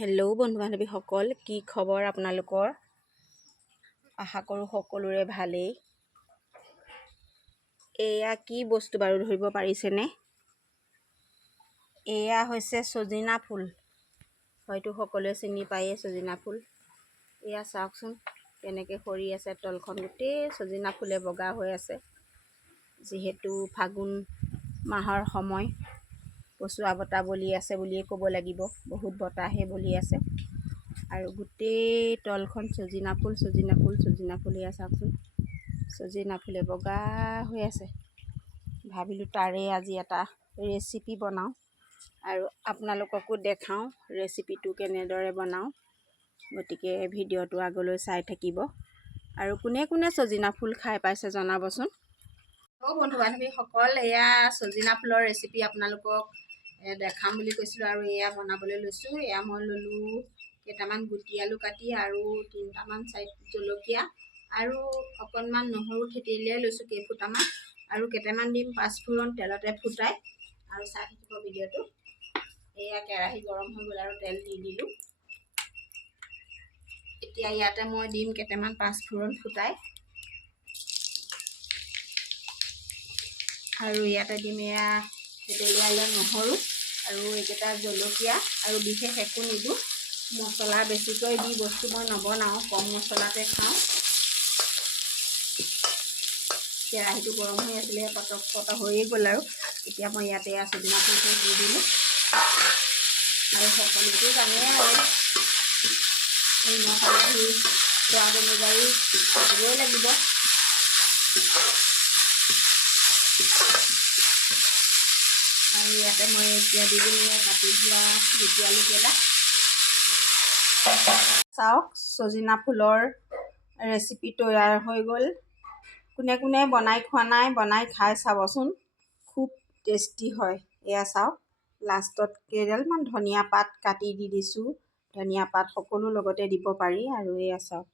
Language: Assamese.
হেল্ল' বন্ধু বান্ধৱীসকল কি খবৰ আপোনালোকৰ? আশা কৰোঁ সকলোৰে ভালেই। এয়া কি বস্তু বাৰু ধৰিব পাৰিছেনে? এয়া হৈছে ছজিনা ফুল। হয়তো সকলোৱে চিনি পায়েই ছজিনা ফুল। এয়া চাওকচোন কেনেকৈ সৰি আছে তলখন। গোটেই ছজিনা ফুলে বগা হৈ আছে যিহেতু ফাগুণ মাহৰ সময়। পচোৱা বতাহ বলি আছে বুলিয়ে ক'ব লাগিব। বহুত বতাহে বলি আছে। আৰু গোটেই তলখন ছজিনা ফুল ছজিনা ফুল ছজিনা ফুল এয়া চাওকচোন। ছজিনা ফুলে বগা হৈ আছে। ভাবিলোঁ তাৰে আজি এটা ৰেচিপি বনাওঁ। আৰু আপোনালোককো দেখাওঁ ৰেচিপিটো কেনেদৰে বনাওঁ। গতিকে ভিডিঅ'টো আগলৈ চাই থাকিব। আৰু কোনে কোনে ছজিনা ফুল খাই পাইছে জনাবচোন। অ' বন্ধু বান্ধৱীসকল এয়া ছজিনা ফুলৰ ৰেচিপি আপোনালোকক দেখাম বুলি কৈছিলোঁ আৰু এয়া বনাবলৈ লৈছোঁ। এয়া মই ল'লোঁ কেইটামান গুটি আলু কাটি আৰু তিনিটামান চাই জলকীয়া আৰু অকণমান নহৰু থেতেলিয়াই লৈছোঁ কেইফুটামান আৰু কেইটামান দিম পাঁচফোৰণ তেলতে ফুটাই আৰু চাই থাকিব ভিডিঅ'টো। এয়া কেৰাহী গৰম হৈ গ'ল আৰু তেল দি দিলোঁ। এতিয়া ইয়াতে মই দিম কেইটামান পাঁচফোৰণ ফুটাই। আৰু ইয়াতে দিম এয়া থেতেলিয়াই লোৱা নহৰু আৰু এইকেইটা জলকীয়া আৰু বিশেষ একো নিদিওঁ। মছলা বেছিকৈ দি বস্তু মই নবনাওঁ কম মছলাতে খাওঁ। কেৰাহীটো গৰম হৈ আছিলে পটক পটক হৈয়ে গ'ল আৰু। এতিয়া মই ইয়াতে ছদিনা ফুলটো দি দিলোঁ। আৰু সকলোটো জানেই আৰু। এই মছলাটো সোৱাদ অনুযায়ী দিবই লাগিব। আৰু ইয়াতে মই এতিয়া দি দিম কাটি দিয়া গুটি আলু কেইটা। চাওক ছজিনা ফুলৰ ৰেচিপি তৈয়াৰ হৈ গ'ল। কোনে কোনে বনাই খোৱা নাই বনাই খাই চাবচোন। খুব টেষ্টি হয়। এয়া চাওক লাষ্টত কেইডালমান ধনিয়া পাত কাটি দি দিছোঁ। ধনিয়া পাত সকলো লগতে দিব পাৰি আৰু এয়া চাওক।